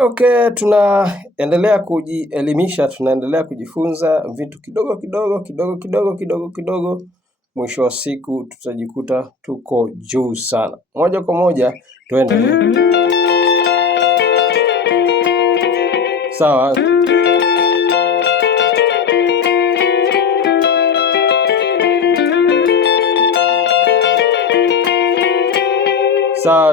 Okay, tunaendelea kujielimisha, tunaendelea kujifunza vitu kidogo. Mwisho wa siku tutajikuta tuko juu sana. Moja kwa moja tuendelee. Sawa. Sawa.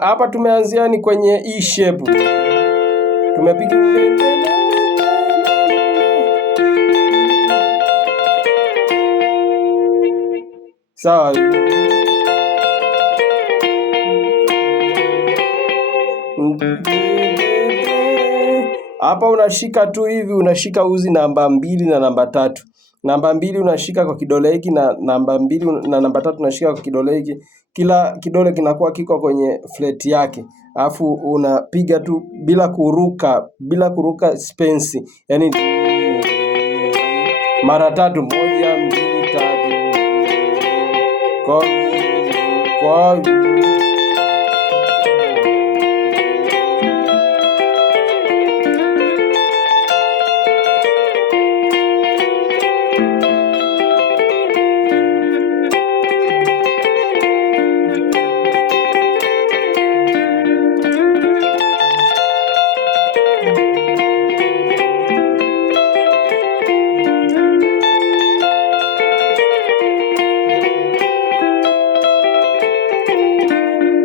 Hapa tumeanzia ni kwenye E shape. Tumepiga sawa. Hapa unashika tu hivi, unashika uzi namba 2 na namba 3. Namba 2 unashika kwa kidole hiki na namba 2 na namba 3 unashika kwa kidole hiki. Kila kidole kinakuwa kiko kwenye flat yake. Alafu unapiga tu bila kuruka space. Yaani mara 3, 1 2 3. Kwa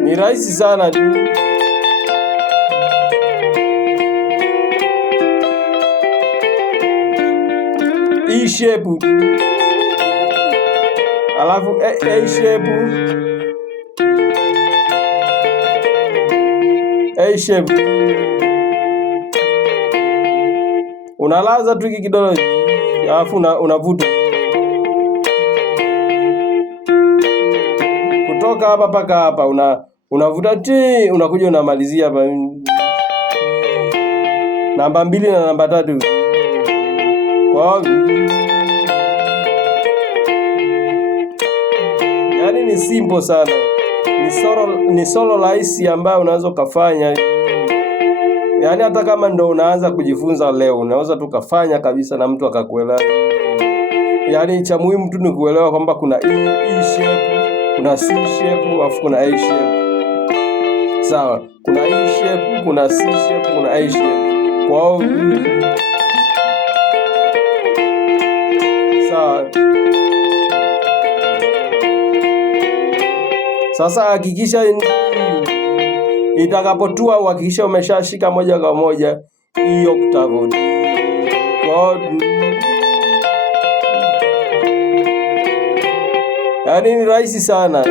ni rahisi sana. E shape. Alafu A shape. A shape. Unalaza tu hiki kidole, alafu unavuta kutoka hapa mpaka hapa, unavuta ti, unakuja unamalizia hapa namba 2 na namba 3. Kwa yaani ni simple sana, ni solo rahisi ambayo unaweza kufanya. Yaani hata kama ndo unaanza kujifunza leo, unaweza tu kufanya kabisa na mtu akakuelewa. Yaani cha muhimu tu ni kuelewa kwamba kuna E shape, kuna C shape, afu kuna A shape. Sawa, kuna E shape, kuna C shape, kuna A shape. Kwa hiyo sawa. Sasa hakikisha itakapotua uhakikisha umeshashika moja kwa moja hii octave. Yaani ni rahisi sana.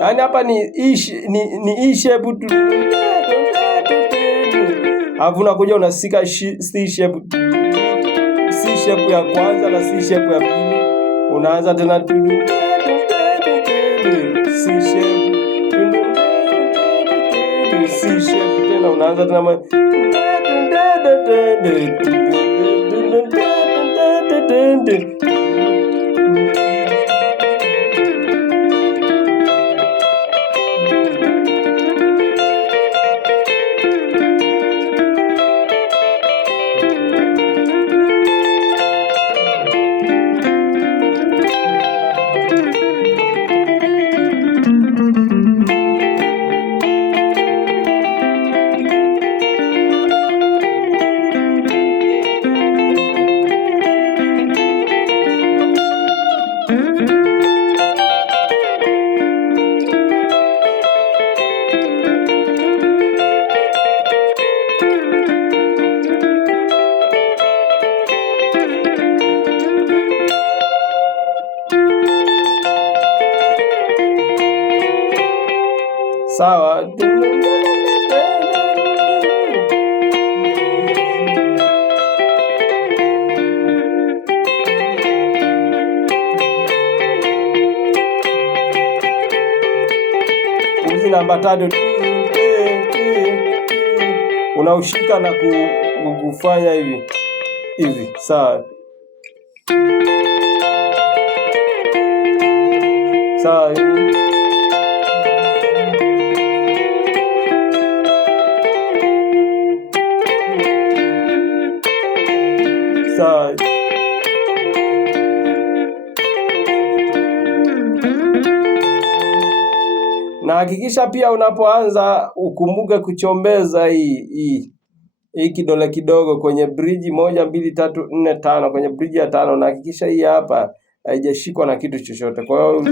Yaani hapa ni E shape tu. alafu unakuja unasika C sharp ya kwanza na C sharp ya pili, unaanza tena C sharp, C sharp tena, unaanza tena sawa. Uzi namba 3 unaushika na kufanya hivi, sawa sawa. Sawa. Na hakikisha pia unapoanza ukumbuke kuchombeza hii kidole kidogo kwenye bridge 1 2 3 4 5, kwenye bridge ya 5, na hakikisha hii hapa haijashikwa na kitu chochote. Kwa hiyo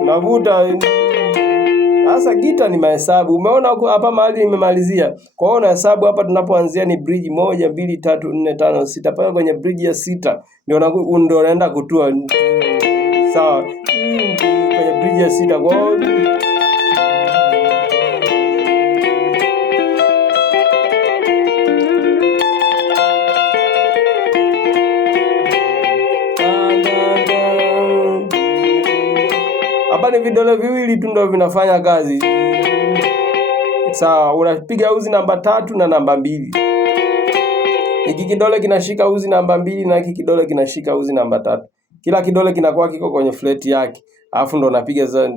unavuta. Sasa gita ni mahesabu. Umeona hapa mahali nimemalizia. Kwa hiyo unahesabu hapa tunapoanzia ni bridge 1 2 3 4 5 6. Pale kwenye bridge ya 6 ndio unaenda kutua. Sawa. Kwenye bridge ya 6 kwa hiyo hapa ni vidole viwili tu ndio vinafanya kazi. Sawa, unapiga uzi namba 3 na namba 2. Hiki kidole kinashika uzi namba 2 na hiki kidole kinashika uzi namba 3. Kila kidole kinakuwa kiko kwenye flat yake. Alafu ndo unapiga zani.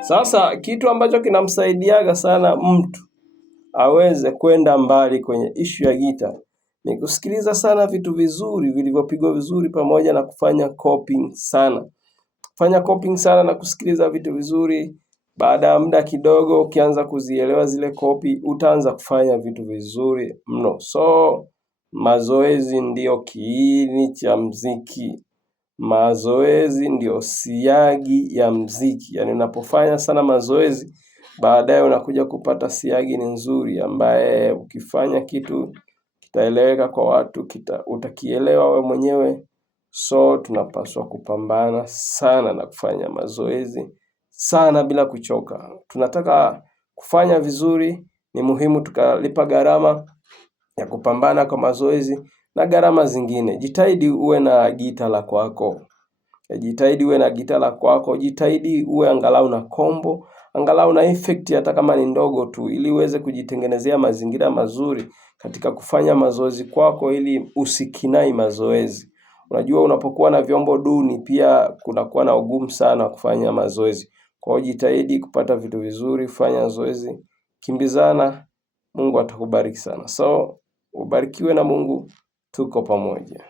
Sasa kitu ambacho kinamsaidiaga sana mtu aweze kwenda mbali kwenye ishu ya gita ni kusikiliza sana vitu vizuri vilivyopigwa vizuri, pamoja na kufanya copying sana. Fanya copying sana na kusikiliza vitu vizuri. Baada ya muda kidogo, ukianza kuzielewa zile copy, utaanza kufanya vitu vizuri mno. So mazoezi ndiyo kiini cha mziki. Mazoezi ndio siagi ya mziki. Yaani unapofanya sana mazoezi, baadaye unakuja kupata siagi ni nzuri, ambaye ukifanya kitu kitaeleweka kwa watu, utakielewa we mwenyewe. So tunapaswa kupambana sana na kufanya mazoezi sana bila kuchoka. Tunataka kufanya vizuri, ni muhimu tukalipa gharama ya kupambana kwa mazoezi na gharama zingine. Jitahidi uwe na gita la kwako. Jitahidi uwe na gita la kwako. Jitahidi uwe angalau na combo, angalau na effect, hata kama ni ndogo tu, ili uweze kujitengenezea mazingira mazuri katika kufanya mazoezi kwako, ili usikinai mazoezi. Unajua, unapokuwa na vyombo duni pia kunakuwa na ugumu sana kufanya mazoezi. Kwa hiyo jitahidi kupata vitu vizuri, fanya zoezi, kimbizana, Mungu atakubariki sana. So ubarikiwe na Mungu, tuko pamoja.